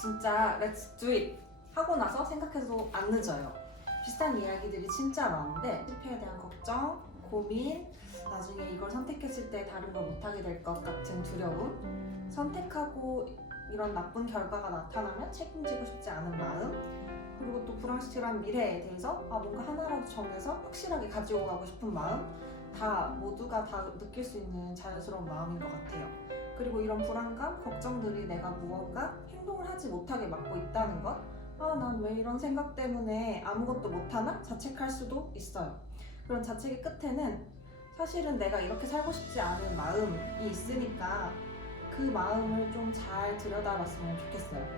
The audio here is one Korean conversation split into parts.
진짜 let's do it 하고 나서 생각해도 안 늦어요. 비슷한 이야기들이 진짜 많은데 실패에 대한 걱정, 고민, 나중에 이걸 선택했을 때 다른 걸 못하게 될 것 같은 두려움, 선택하고 이런 나쁜 결과가 나타나면 책임지고 싶지 않은 마음, 그리고 또 불확실한 미래에 대해서 아 뭔가 하나라도 정해서 확실하게 가지고 가고 싶은 마음, 다 모두가 다 느낄 수 있는 자연스러운 마음인 것 같아요. 그리고 이런 불안감, 걱정들이 내가 무언가 행동을 하지 못하게 막고 있다는 것, 아, 난 왜 이런 생각 때문에 아무것도 못하나? 자책할 수도 있어요. 그런 자책의 끝에는 사실은 내가 이렇게 살고 싶지 않은 마음이 있으니까 그 마음을 좀 잘 들여다봤으면 좋겠어요.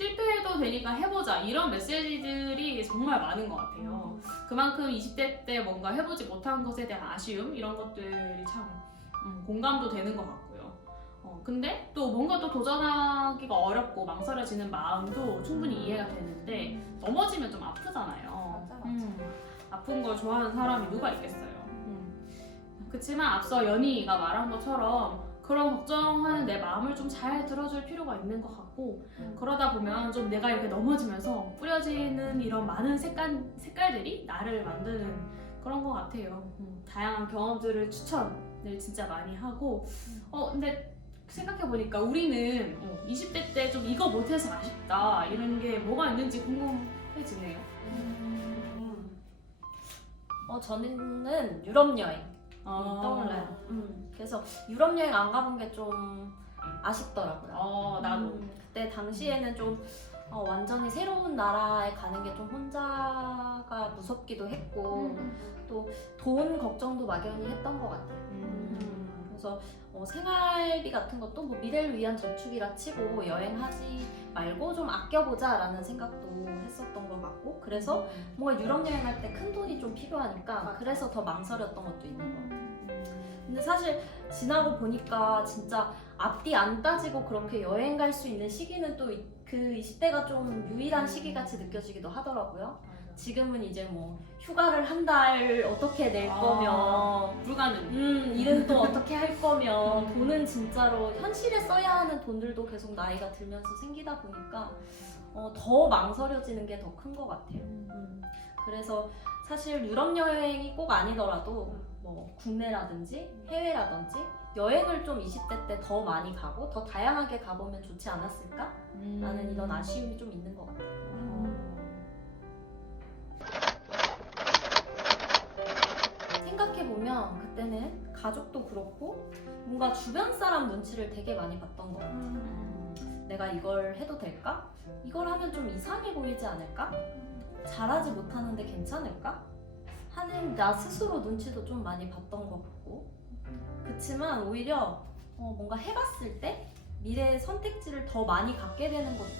실패해도 되니까 해보자 이런 메시지들이 정말 많은 것 같아요. 그만큼 20대 때 뭔가 해보지 못한 것에 대한 아쉬움 이런 것들이 참 음, 공감도 되는 것 같고요. 어, 근데 또 뭔가 또 도전하기가 어렵고 망설여지는 마음도 충분히 이해가 되는데 넘어지면 좀 아프잖아요. 맞아, 맞아. 음, 아픈 걸 좋아하는 사람이 누가 있겠어요. 음. 그렇지만 앞서 연희가 말한 것처럼 그런 걱정하는 내 마음을 좀 잘 들어줄 필요가 있는 것 같고 음. 그러다 보면 좀 내가 이렇게 넘어지면서 뿌려지는 이런 많은 색깔, 색깔들이 나를 만드는 그런 것 같아요. 음, 다양한 경험들을 추천을 진짜 많이 하고 어 근데 생각해보니까 우리는 어, 20대 때 좀 이거 못해서 아쉽다 이런 게 뭐가 있는지 궁금해지네요. 음. 어, 저는 유럽 여행 어, 떠올라요. 음, 그래서 유럽 여행 안 가본 게 좀 아쉽더라고요. 어 나도 음, 그때 당시에는 좀 어, 완전히 새로운 나라에 가는 게 좀 혼자가 무섭기도 했고 또 돈 걱정도 막연히 했던 것 같아요. 음. 그래서 어, 생활비 같은 것도 뭐 미래를 위한 저축이라 치고 여행하지 말고 좀 아껴보자라는 생각도 했었던 것 같고 그래서 뭔가 유럽 여행할 때 큰 돈이 좀 필요하니까. 그래서 더 망설였던 것도 있는 것 같아요. 근데 사실 지나고 보니까 진짜 앞뒤 안 따지고 그렇게 여행 갈 수 있는 시기는 또 그 20대가 좀 유일한 시기 같이 느껴지기도 하더라고요. 지금은 이제 뭐 휴가를 한 달 어떻게 낼 아. 거며 불가능. 음, 일은 또 어떻게 할 거며 돈은 진짜로 현실에 써야 하는 돈들도 계속 나이가 들면서 생기다 보니까 어, 더 망설여지는 게 더 큰 것 같아요. 음, 그래서 사실 유럽 여행이 꼭 아니더라도 뭐 국내라든지 해외라든지 여행을 좀 20대 때 더 많이 가고 더 다양하게 가보면 좋지 않았을까? 라는 이런 아쉬움이 좀 있는 것 같아요. 생각해보면 그때는 가족도 그렇고 뭔가 주변 사람 눈치를 되게 많이 봤던 것 같아요. 내가 이걸 해도 될까? 이걸 하면 좀 이상해 보이지 않을까? 잘하지 못하는데 괜찮을까? 하는 나 스스로 눈치도 좀 많이 봤던 것 같고 그치만 오히려 어, 뭔가 해봤을 때 미래의 선택지를 더 많이 갖게 되는 것도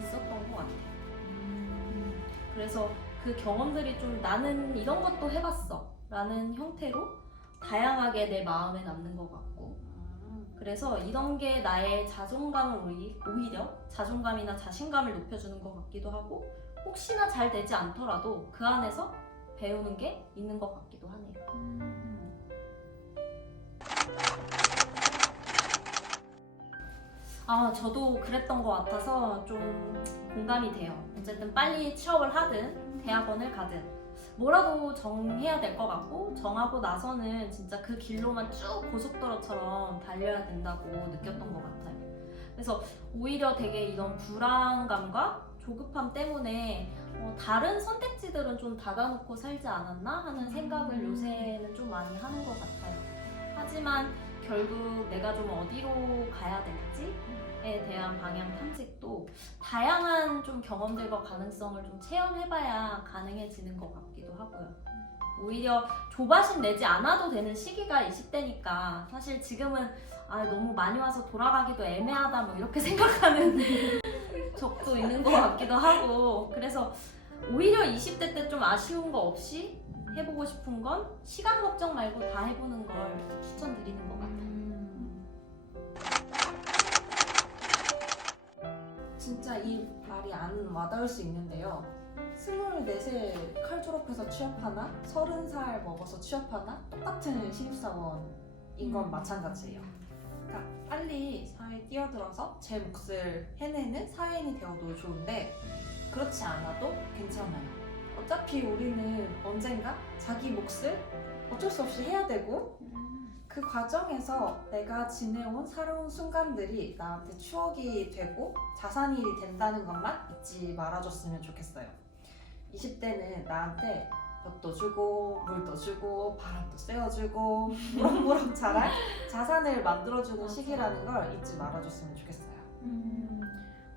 있었던 것 같아요. 그래서 그 경험들이 좀 나는 이런 것도 해봤어 라는 형태로 다양하게 내 마음에 남는 것 같고 그래서 이런 게 나의 자존감을 오히- 오히려 자존감이나 자신감을 높여주는 것 같기도 하고 혹시나 잘 되지 않더라도 그 안에서 배우는 게 있는 것 같기도 하네요. 아, 저도 그랬던 것 같아서 좀 공감이 돼요. 어쨌든 빨리 취업을 하든 대학원을 가든 뭐라도 정해야 될 것 같고 정하고 나서는 진짜 그 길로만 쭉 고속도로처럼 달려야 된다고 느꼈던 것 같아요. 그래서 오히려 되게 이런 불안감과 조급함 때문에 어, 다른 선택지들은 좀 닫아놓고 살지 않았나 하는 생각을 음. 요새는 좀 많이 하는 것 같아요. 하지만 결국 내가 좀 어디로 가야 될지에 대한 방향 탐색도 다양한 좀 경험들과 가능성을 좀 체험해봐야 가능해지는 것 같기도 하고요. 오히려 조바심 내지 않아도 되는 시기가 20대니까 사실 지금은 아, 너무 많이 와서 돌아가기도 애매하다 뭐 이렇게 생각하는 적도 있는 것 같기도 하고 그래서 오히려 20대 때 좀 아쉬운 거 없이 해보고 싶은 건 시간 걱정 말고 다 해보는 걸 추천드리는 것 같아요. 진짜 이 말이 안 와닿을 수 있는데요. 24세 칼 졸업해서 취업하나 30살 먹어서 취업하나 똑같은 신입사원인 건 마찬가지예요. 그러니까 빨리 사회에 뛰어들어서 제 몫을 해내는 사회인이 되어도 좋은데 그렇지 않아도 괜찮아요. 어차피 우리는 언젠가 자기 몫을 어쩔 수 없이 해야 되고 그 과정에서 내가 지내온 살아온 순간들이 나한테 추억이 되고 자산이 된다는 것만 잊지 말아줬으면 좋겠어요. 20대는 나한테 볕도 주고 물도 주고 바람도 쐬어주고 무럭무럭 자랄 자산을 만들어주는 시기라는 걸 잊지 말아줬으면 좋겠어요. 음,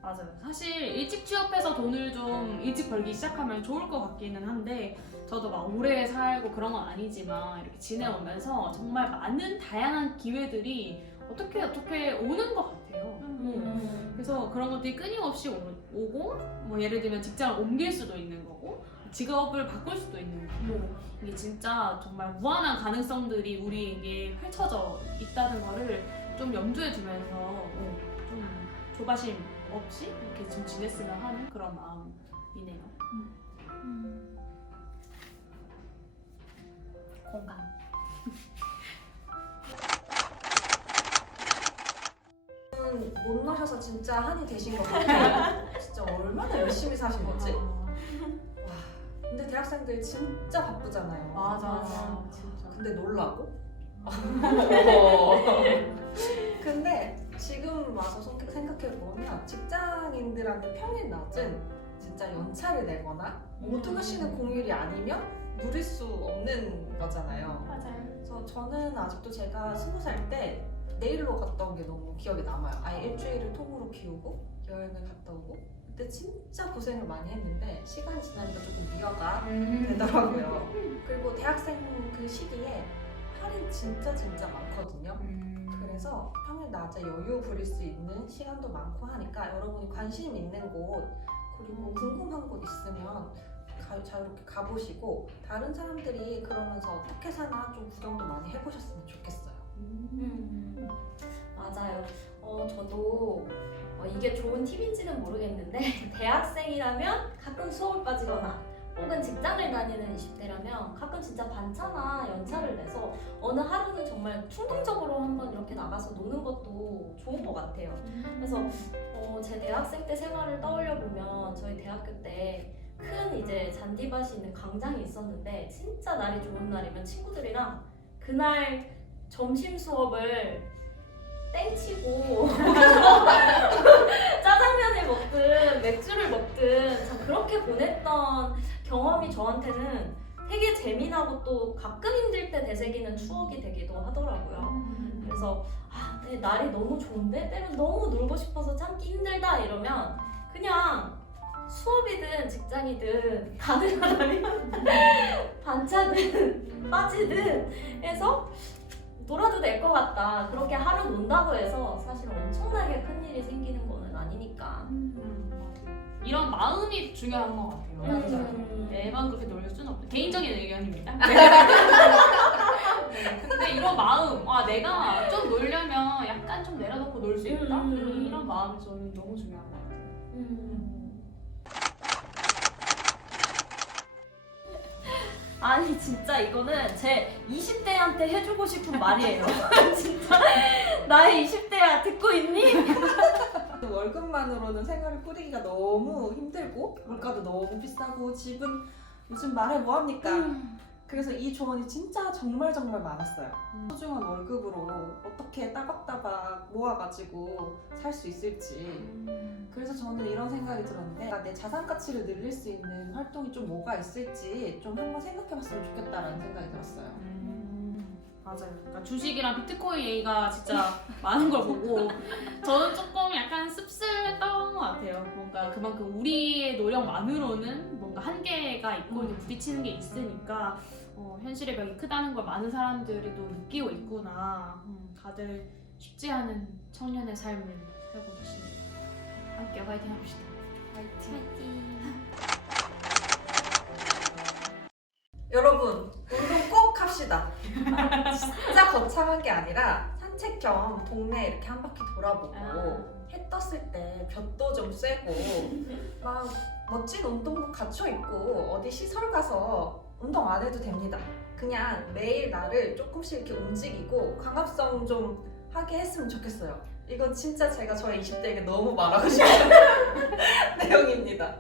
맞아요. 사실 일찍 취업해서 돈을 좀 일찍 벌기 시작하면 좋을 것 같기는 한데 저도 막 오래 살고 그런 건 아니지만 이렇게 지내오면서 정말 많은 다양한 기회들이 어떻게 어떻게 오는 것 같아요. 음. 그래서 그런 것들이 끊임없이 오- 오고 뭐 예를 들면 직장을 옮길 수도 있는 거고 직업을 바꿀 수도 있는 거고 이게 진짜 정말 무한한 가능성들이 우리에게 펼쳐져 있다는 거를 좀 염두에 두면서 어, 좀 조바심 없이 이렇게 좀 지냈으면 하는 그런 마음이네요. 공감. 못 나셔서 진짜 한이 되신 것 같아요. 진짜 얼마나 열심히 사신 거지? 근데 대학생들 진짜 바쁘잖아요. 맞아. 진짜. 근데 놀라고? 근데 지금 와서 성격 생각해 보면 직장인들한테 평일 낮은 진짜 연차를 내거나 모두가 쉬는 공휴일이 아니면 누릴 수 없는 거잖아요. 맞아요. 그래서 저는 아직도 제가 스무 살 때 내일로 갔다 온 게 너무 기억에 남아요. 아예 일주일을 통으로 비우고 여행을 갔다 오고 그때 진짜 고생을 많이 했는데 시간이 지나니까 조금 미화가 되더라고요. 그리고 대학생 그 시기에 할인 진짜 진짜 많거든요. 그래서 평일 낮에 여유 부릴 수 있는 시간도 많고 하니까 여러분이 관심 있는 곳 그리고 궁금한 곳 있으면 가, 자유롭게 가보시고 다른 사람들이 그러면서 어떻게 사나 좀 구경도 많이 해보셨으면 좋겠어요. 음. 맞아요. 어, 저도 어, 이게 좋은 팁인지는 모르겠는데 대학생이라면 가끔 수업을 빠지거나 혹은 직장을 다니는 20대라면 가끔 진짜 반차나 연차를 내서 어느 하루는 정말 충동적으로 한번 이렇게 나가서 노는 것도 좋은 것 같아요. 그래서 어, 제 대학생 때 생활을 떠올려 보면 저희 대학교 때 큰 이제 잔디밭이 있는 광장이 있었는데 진짜 날이 좋은 날이면 친구들이랑 그날 점심 수업을 땡치고 짜장면을 먹든 맥주를 먹든 참 그렇게 보냈던 경험이 저한테는 되게 재미나고 또 가끔 힘들 때 되새기는 추억이 되기도 하더라고요. 그래서 아, 내 날이 너무 좋은데 때는 너무 놀고 싶어서 참기 힘들다 이러면 그냥 수업이든 직장이든 가능하다면 반차든 빠지든 해서 놀아도 될 것 같다. 그렇게 하루 논다고 해서 사실 엄청나게 큰 일이 생기는 거는 아니니까. 이런 마음이 중요한 것 같아요. 음. 매번 그렇게 놀 수는 없고 개인적인 의견입니다. 네, 근데 이런 마음, 아 내가 좀 놀려면 약간 좀 내려놓고 놀 수 있다. 음. 이런 마음이 저는 너무 중요한 것 같아요. 음. 아니 진짜 이거는 제 20대한테 해주고 싶은 말이에요. 진짜 나의 20대야 듣고 있니? 그 월급만으로는 생활을 꾸리기가 너무 힘들고 물가도 너무 비싸고 집은 요즘 말해 뭐합니까? 그래서 이 조언이 진짜 정말 정말 많았어요. 음. 소중한 월급으로 어떻게 따박따박 모아가지고 살 수 있을지. 그래서 저는 이런 생각이 들었는데 내 자산 가치를 늘릴 수 있는 활동이 좀 뭐가 있을지 좀 한번 생각해봤으면 좋겠다라는 생각이 들었어요. 음, 맞아요. 그러니까 주식이랑 비트코인 얘기가 진짜 많은 걸 보고 저는 조금 약간 씁쓸했던 것 같아요. 뭔가 그만큼 우리의 노력만으로는 뭔가 한계가 있고 이제 부딪히는 게 있으니까 어, 현실의 벽이 크다는 걸 많은 사람들이 또 느끼고 있구나. 음, 다들 쉽지 않은 청년의 삶을 살고 계시네요. 함께 화이팅 합시다. 여러분 운동 꼭 합시다. 진짜 거창한 게 아니라 산책 겸 동네 이렇게 한 바퀴 돌아보고 해 떴을 때 볕도 좀 쐬고 막 멋진 운동복 갖춰 입고 어디 시설 가서 운동 안 해도 됩니다. 그냥 매일 나를 조금씩 이렇게 움직이고 광합성 좀 하게 했으면 좋겠어요. 이건 진짜 제가 저의 20대에게 너무 말하고 싶은 내용입니다.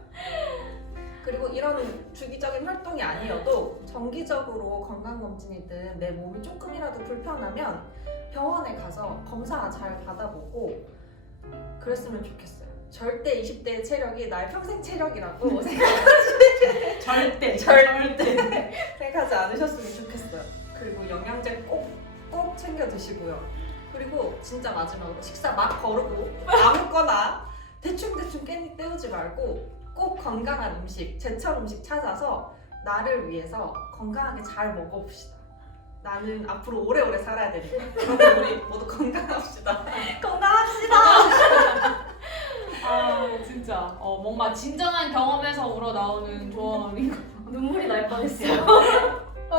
그리고 이런 주기적인 활동이 아니어도 정기적으로 건강검진이든 내 몸이 조금이라도 불편하면 병원에 가서 검사 잘 받아보고 그랬으면 좋겠어요. 절대 20대의 체력이 나의 평생 체력이라고 생각- 절대 절대. 생각하지 않으셨으면 좋겠어요. 그리고 영양제 꼭, 꼭 챙겨 드시고요. 그리고 진짜 마지막으로 식사 막 거르고 아무거나 대충대충 깻잎 때우지 말고 꼭 건강한 음식, 제철 음식 찾아서 나를 위해서 건강하게 잘 먹어봅시다. 나는 앞으로 오래오래 살아야 되니까. 그러면 우리 모두 건강합시다. 건강합시다. 아 진짜. 어, 뭔가 진정한 경험에서 우러 나오는 조언인 것 눈물이 날 뻔했어요.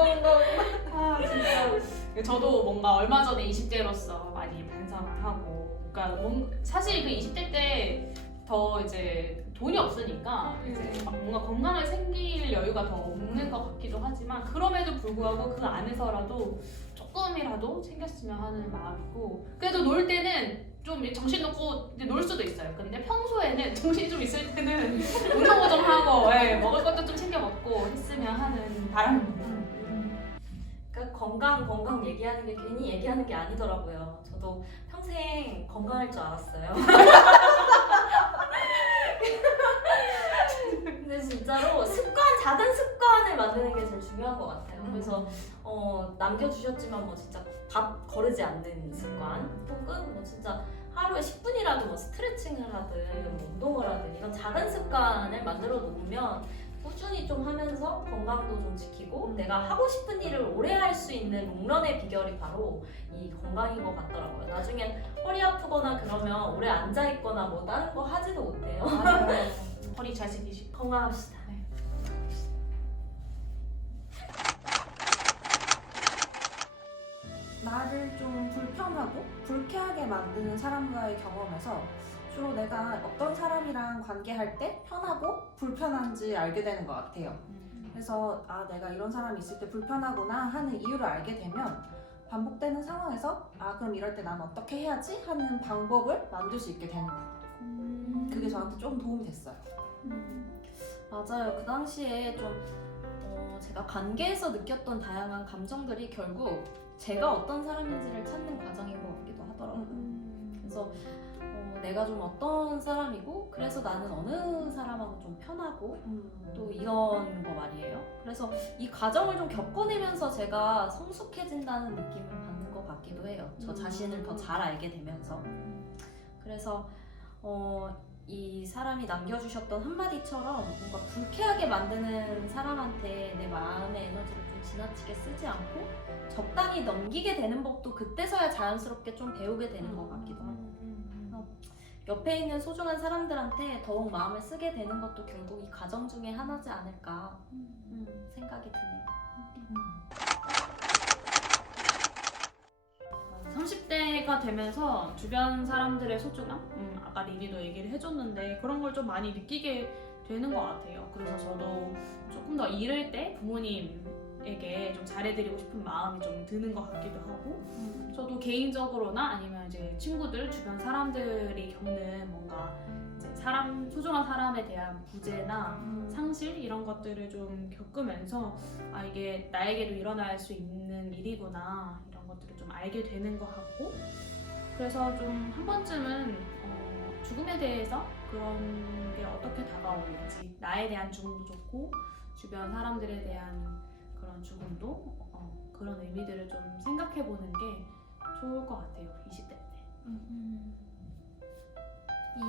아 진짜. 저도 뭔가 얼마 전에 20대로서 많이 반성을 하고 그러니까 뭔- 사실 그 20대 때 더 이제 돈이 없으니까 이제 막 뭔가 건강을 챙길 여유가 더 없는 것 같기도 하지만 그럼에도 불구하고 그 안에서라도 조금이라도 챙겼으면 하는 마음이고 그래도 놀 때는 좀 정신 놓고 놀 수도 있어요. 근데 평소에는 정신이 좀 있을 때는 운동을 좀 하고 예, 먹을 것도 좀 챙겨 먹고 했으면 하는 바람입니다. 그러니까 건강 건강 얘기하는 게 괜히 얘기하는 게 아니더라고요. 저도 평생 건강할 줄 알았어요. 근데 진짜로 습관 작은 습관을 만드는 게 제일 중요한 것 같아요. 그래서 어, 남겨주셨지만 뭐 진짜 밥 거르지 않는 습관 혹은 뭐 진짜 하루에 10분이라도 뭐 스트레칭을 하든 뭐 운동을 하든 이런 작은 습관을 만들어 놓으면 꾸준히 좀 하면서 건강도 좀 지키고 내가 하고 싶은 일을 오래 할 수 있는 롱런의 비결이 바로 이 건강인 것 같더라고요. 나중엔 허리 아프거나 그러면 오래 앉아 있거나 뭐 다른 거 하지도 못해요. 허리 잘 지키시고 건강합시다. 나를 좀 불편하고 불쾌하게 만드는 사람과의 경험에서 주로 내가 어떤 사람이랑 관계할 때 편하고 불편한지 알게 되는 것 같아요. 그래서 아 내가 이런 사람이 있을 때 불편하구나 하는 이유를 알게 되면 반복되는 상황에서 아 그럼 이럴 때 난 어떻게 해야지 하는 방법을 만들 수 있게 되는 거예요. 그게 저한테 좀 도움이 됐어요. 맞아요. 그 당시에 좀 어, 제가 관계에서 느꼈던 다양한 감정들이 결국 제가 어떤 사람인지를 찾는 과정인 것 같기도 하더라고요. 그래서 어, 내가 좀 어떤 사람이고 그래서 나는 어느 사람하고 좀 편하고 또 이런 거 말이에요. 그래서 이 과정을 좀 겪어내면서 제가 성숙해진다는 느낌을 받는 것 같기도 해요. 저 음. 자신을 더 잘 알게 되면서. 그래서 어, 이 사람이 남겨주셨던 한마디처럼 뭔가 불쾌하게 만드는 사람한테 내 마음의 에너지를 좀 지나치게 쓰지 않고 적당히 넘기게 되는 법도 그때서야 자연스럽게 좀 배우게 되는 것 같기도 하고. 옆에 있는 소중한 사람들한테 더욱 마음을 쓰게 되는 것도 결국 이 과정 중에 하나지 않을까 음, 생각이 드네요. 30대가 되면서 주변 사람들의 소중함, 음, 아까 리니도 얘기를 해줬는데 그런 걸 좀 많이 느끼게 되는 것 같아요. 그래서 저도 조금 더 이럴 때 부모님에게 좀 잘해드리고 싶은 마음이 좀 드는 것 같기도 하고 저도 개인적으로나 아니면 이제 친구들 주변 사람들이 겪는 뭔가 사람 소중한 사람에 대한 부재나 상실 이런 것들을 좀 겪으면서 아 이게 나에게도 일어날 수 있는 일이구나 것들을 좀 알게 되는 것 같고 그래서 좀 한 번쯤은 어, 죽음에 대해서 그런 게 어떻게 다가오는지 나에 대한 죽음도 좋고 주변 사람들에 대한 그런 죽음도 어, 그런 의미들을 좀 생각해 보는 게 좋을 것 같아요 20대 때.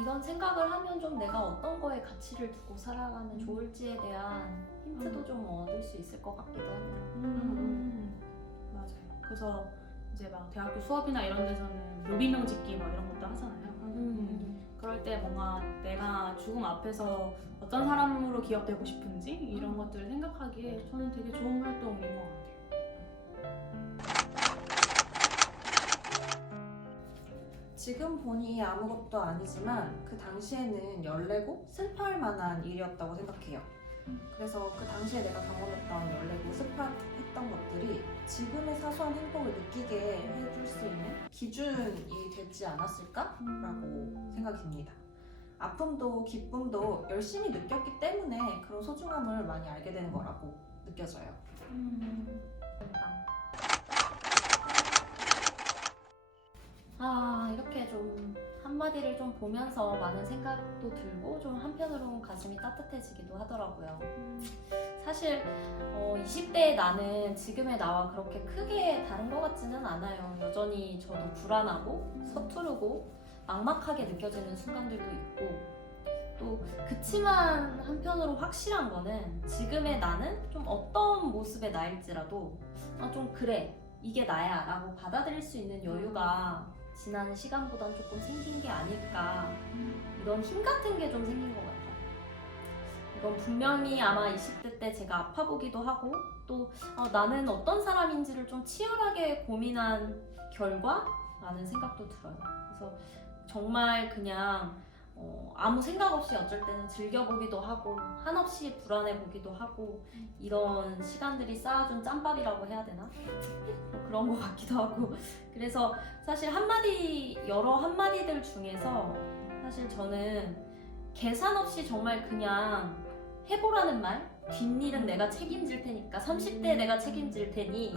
이런 생각을 하면 좀 내가 어떤 거에 가치를 두고 살아가면 좋을지에 대한 힌트도 음. 좀 얻을 수 있을 것 같기도 하네요. 음. 맞아요. 그래서 이제 막 대학교 수업이나 이런 데서는 묘비명 짓기 막 이런 것도 하잖아요. 음. 그럴 때 뭔가 내가 죽음 앞에서 어떤 사람으로 기억되고 싶은지 이런 것들을 생각하기에 저는 되게 좋은 활동인 것 같아요. 지금 보니 아무것도 아니지만 그 당시에는 열내고 슬퍼할 만한 일이었다고 생각해요. 그래서 그 당시에 내가 경험했던 연애고 습합했던 것들이 지금의 사소한 행복을 느끼게 해줄 수 있는 기준이 되지 않았을까라고 생각이 듭니다. 아픔도 기쁨도 열심히 느꼈기 때문에 그런 소중함을 많이 알게 되는 거라고 느껴져요. 아 이렇게 좀 한마디를 좀 보면서 많은 생각도 들고 좀 한편으로는 가슴이 따뜻해지기도 하더라고요. 사실 어, 20대의 나는 지금의 나와 그렇게 크게 다른 것 같지는 않아요. 여전히 저도 불안하고 서투르고 막막하게 느껴지는 순간들도 있고 또 그치만 한편으로 확실한 거는 지금의 나는 좀 어떤 모습의 나일지라도 아, 좀 그래 이게 나야 라고 받아들일 수 있는 여유가 지난 시간보단 조금 생긴 게 아닐까 이런 힘 같은 게 좀 생긴 것 같아요. 이건 분명히 아마 20대 때 제가 아파 보기도 하고 또 어, 나는 어떤 사람인지를 좀 치열하게 고민한 결과라는 생각도 들어요. 그래서 정말 그냥 어, 아무 생각 없이 어쩔 때는 즐겨보기도 하고 한없이 불안해보기도 하고 이런 시간들이 쌓아준 짬밥이라고 해야 되나? 뭐 그런 것 같기도 하고 그래서 사실 한마디 여러 한마디들 중에서 사실 저는 계산 없이 정말 그냥 해보라는 말 뒷일은 내가 책임질 테니까 30대에 내가 책임질 테니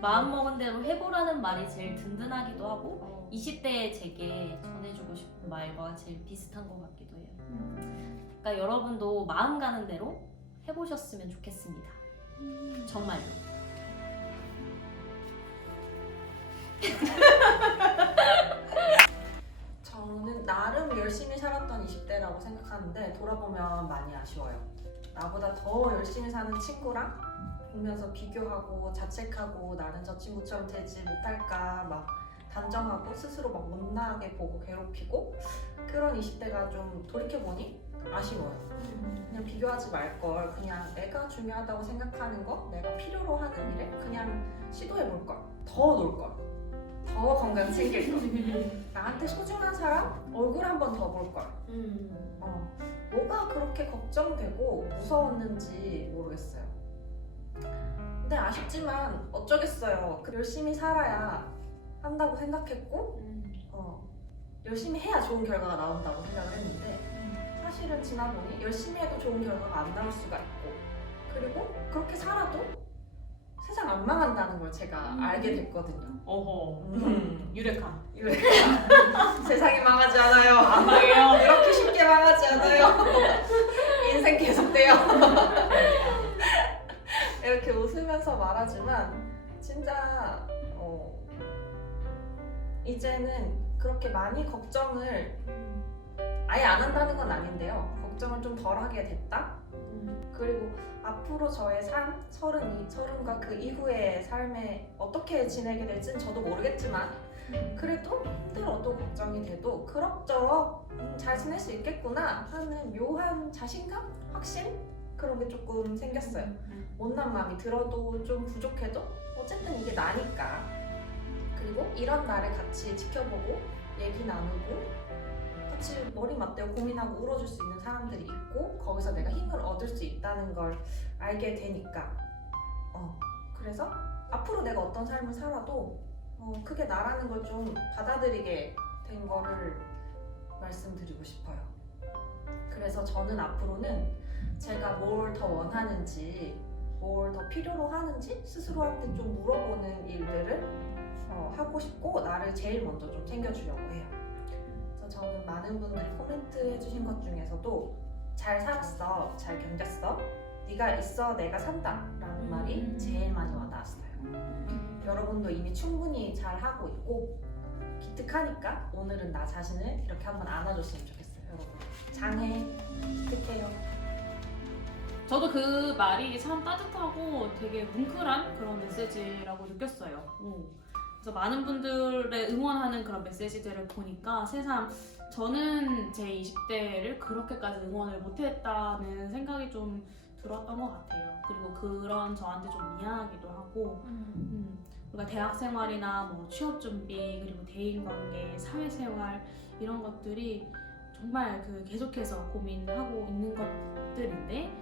마음먹은 대로 해보라는 말이 제일 든든하기도 하고 20대의 제게 전해주고 싶은 말과 제일 비슷한 것 같기도 해요. 그러니까 여러분도 마음 가는 대로 해보셨으면 좋겠습니다. 정말로. 저는 나름 열심히 살았던 20대라고 생각하는데 돌아보면 많이 아쉬워요. 나보다 더 열심히 사는 친구랑 보면서 비교하고 자책하고 나는 저 친구처럼 되지 못할까 막 단정하고 스스로 막 못나게 보고 괴롭히고 그런 20대가 좀 돌이켜보니 아쉬워요. 그냥 비교하지 말 걸 그냥 내가 중요하다고 생각하는 거 내가 필요로 하는 일에 그냥 시도해 볼 걸. 더 놀 걸. 더 건강 챙길 걸. 나한테 소중한 사람 얼굴 한 번 더 볼 걸. 어, 뭐가 그렇게 걱정되고 무서웠는지 모르겠어요. 근데 아쉽지만 어쩌겠어요. 그 열심히 살아야 한다고 생각했고, 어, 열심히 해야 좋은 결과가 나온다고 생각을 했는데, 사실은 지나보니 열심히 해도 좋은 결과가 안 나올 수가 있고, 그리고 그렇게 살아도 세상 안 망한다는 걸 제가 음. 알게 됐거든요. 어허. 음. 유레카. 이거 세상이 망하지 않아요. 안 망해요. 이렇게 쉽게 망하지 않아요. 인생 계속돼요. 이렇게 웃으면서 말하지만 진짜 어, 이제는 그렇게 많이 걱정을 아예 안 한다는 건 아닌데요. 걱정을 좀 덜하게 됐다. 그리고 앞으로 저의 삶, 서른이, 서른과 그 이후의 삶에 어떻게 지내게 될지는 저도 모르겠지만 그래도 힘들어도 걱정이 돼도 그럭저럭 음, 잘 지낼 수 있겠구나 하는 묘한 자신감? 확신? 그런 게 조금 생겼어요. 못난 마음이 들어도 좀 부족해도 어쨌든 이게 나니까. 그리고 이런 나를 같이 지켜보고 얘기 나누고 같이 머리 맞대고 고민하고 울어줄 수 있는 사람들이 있고 거기서 내가 힘을 얻을 수 있다는 걸 알게 되니까. 어, 그래서 앞으로 내가 어떤 삶을 살아도 어, 그게 나라는 걸 좀 받아들이게 된 거를 말씀드리고 싶어요. 그래서 저는 앞으로는 제가 뭘 더 원하는지, 뭘 더 필요로 하는지 스스로한테 좀 물어보는 일들을 어, 하고 싶고 나를 제일 먼저 좀 챙겨주려고 해요. 저는 많은 분들이 코멘트 해주신 것 중에서도 잘 살았어, 잘 견뎠어, 네가 있어 내가 산다 라는 말이 음. 제일 많이 와닿았어요. 여러분도 이미 충분히 잘 하고 있고 기특하니까 오늘은 나 자신을 이렇게 한번 안아줬으면 좋겠어요, 여러분. 장해 기특해요. 저도 그 말이 참 따뜻하고 되게 뭉클한 그런 메시지라고 느꼈어요. 오. 그래서 많은 분들의 응원하는 그런 메시지들을 보니까 세상 저는 제 20대를 그렇게까지 응원을 못했다는 생각이 좀 들었던 것 같아요. 그리고 그런 저한테 좀 미안하기도 하고 음, 우리가 대학 생활이나 뭐 취업 준비 그리고 대인 관계, 사회생활 이런 것들이 정말 그 계속해서 고민하고 있는 것들인데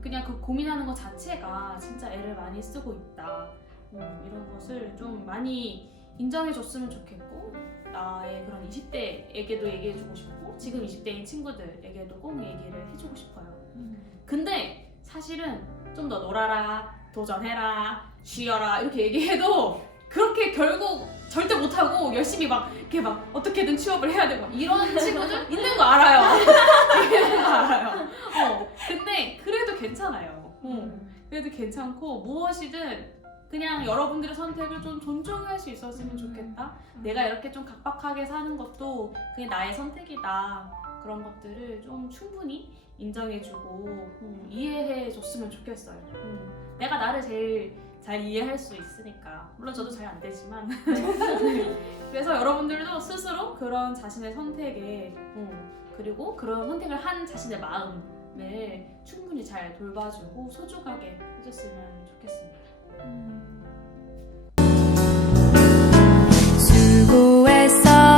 그냥 그 고민하는 것 자체가 진짜 애를 많이 쓰고 있다. 음, 이런 것을 좀 많이 인정해줬으면 좋겠고 나의 그런 20대에게도 얘기해주고 싶고 지금 20대인 친구들에게도 꼭 얘기를 해주고 싶어요. 근데 사실은 좀 더 놀아라, 도전해라, 쉬어라 이렇게 얘기해도 그렇게 결국 절대 못하고 열심히 막 이렇게 막 어떻게든 취업을 해야 되고 이런 친구들 있는 거 알아요. 있는 거 알아요. 어, 근데 그래도 괜찮아요. 어, 그래도 괜찮고 무엇이든 그냥 여러분들의 선택을 좀 존중할 수 있었으면 좋겠다. 내가 이렇게 좀 각박하게 사는 것도 그게 나의 선택이다. 그런 것들을 좀 충분히 인정해주고 음, 이해해줬으면 좋겠어요. 음, 내가 나를 제일 잘 이해할 수 있으니까 물론 저도 잘 안 되지만 그래서 여러분들도 스스로 그런 자신의 선택에 음, 그리고 그런 선택을 한 자신의 마음을 충분히 잘 돌봐주고 소중하게 해줬으면 좋겠습니다. 수고했어.